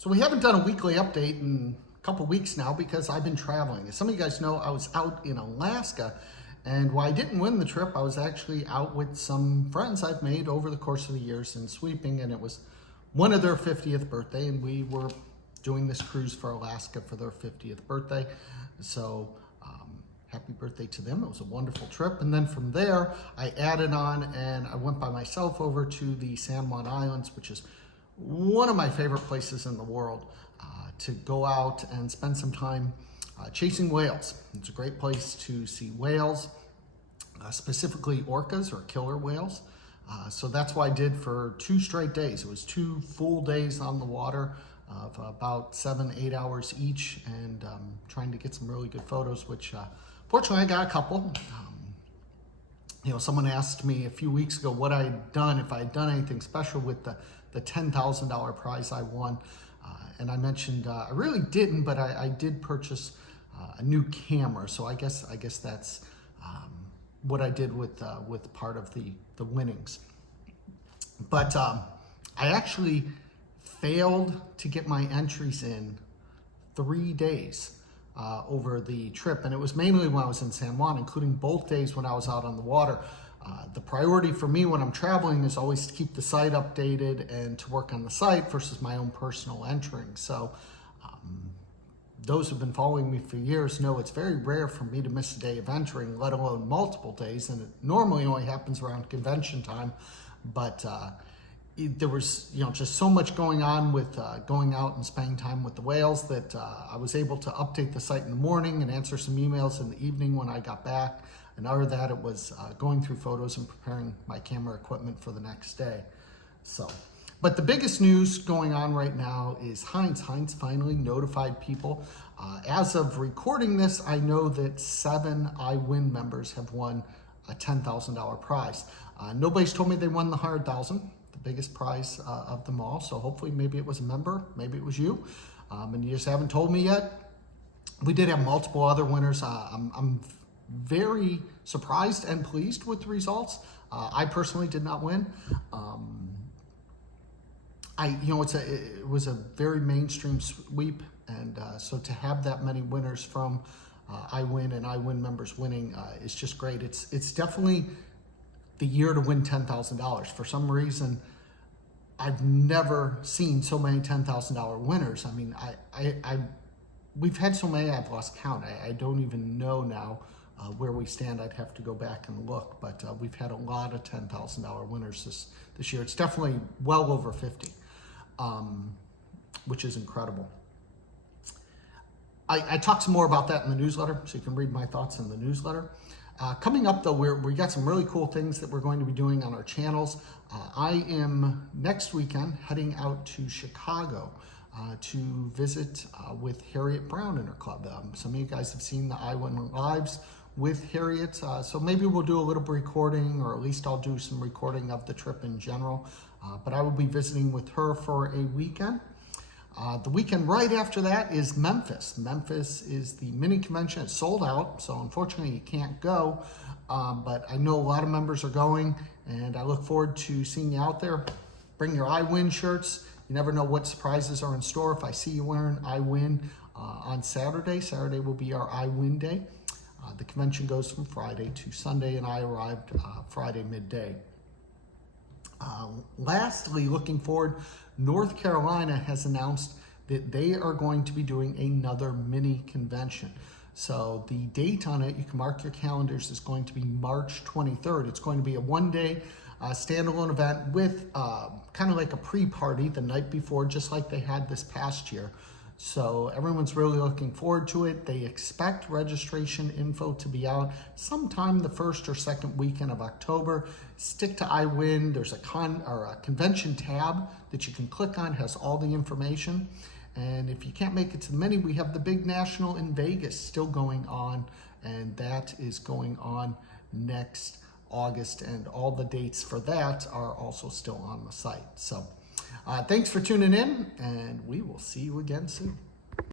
So we haven't done a weekly update in a couple weeks now because I've been traveling. As some of you guys know, I was out in Alaska, and while I didn't win the trip, I was actually out with some friends I've made over the course of the years in sweeping, and it was one of their 50th birthday, and we were doing this cruise for Alaska for their 50th birthday. So happy birthday to them. It was a wonderful trip. And then from there, I added on and I went by myself over to the San Juan Islands, which is one of my favorite places in the world to go out and spend some time chasing whales. It's a great place to see whales, specifically orcas or killer whales. So that's what I did for 2 straight days. It was 2 full days on the water of about 7-8 hours each, and trying to get some really good photos, which fortunately I got a couple. Someone asked me a few weeks ago what I had done, if I had done anything special with the $10,000 prize I won. And I mentioned I really didn't, but I did purchase a new camera. So I guess that's what I did with part of the winnings. But I actually failed to get my entries in 3 days over the trip, and it was mainly when I was in San Juan, including both days when I was out on the water. The priority for me when I'm traveling is always to keep the site updated and to work on the site versus my own personal entering. So those who've been following me for years know it's very rare for me to miss a day of entering, let alone multiple days, and it normally only happens around convention time. But there was just so much going on with going out and spending time with the whales that I was able to update the site in the morning and answer some emails in the evening when I got back. And other than that, it was going through photos and preparing my camera equipment for the next day. But the biggest news going on right now is Heinz. Heinz finally notified people. As of recording this, I know that 7 iWin members have won a $10,000 prize. Nobody's told me they won the $100,000, the biggest prize of them all. So hopefully maybe it was a member, maybe it was you, and you just haven't told me yet. We did have multiple other winners. I'm very surprised and pleased with the results. I personally did not win. It was a very mainstream sweep, and so to have that many winners from iWin and iWin members winning is just great. It's definitely the year to win $10,000. For some reason, I've never seen so many $10,000 winners. I mean, we've had so many I've lost count. I don't even know now where we stand. I'd have to go back and look, but we've had a lot of $10,000 winners this year. It's definitely well over 50, which is incredible. I talked some more about that in the newsletter, so you can read my thoughts in the newsletter. Coming up though, we got some really cool things that we're going to be doing on our channels. I am next weekend heading out to Chicago to visit with Harriet Brown and her club. Some of you guys have seen the iWin Lives with Harriet, so maybe we'll do a little recording, or at least I'll do some recording of the trip in general. But I will be visiting with her for a weekend. The weekend right after that is Memphis. Memphis is the mini convention. It's sold out, so unfortunately you can't go, but I know a lot of members are going, and I look forward to seeing you out there. Bring your iWin shirts. You never know what surprises are in store. If I see you wearing iWin on Saturday will be our iWin day. The convention goes from Friday to Sunday, and I arrived Friday midday. Lastly, looking forward, North Carolina has announced that they are going to be doing another mini convention. So the date on it, you can mark your calendars, is going to be March 23rd. It's going to be a 1-day standalone event with kind of like a pre-party the night before, just like they had this past year. So everyone's really looking forward to it. They expect registration info to be out sometime the 1st or 2nd weekend of October. Stick to iWin. There's a convention tab that you can click on, has all the information. And if you can't make it to the mini, we have the big national in Vegas still going on, and that is going on next August, and all the dates for that are also still on the site. So thanks for tuning in, and we will see you again soon.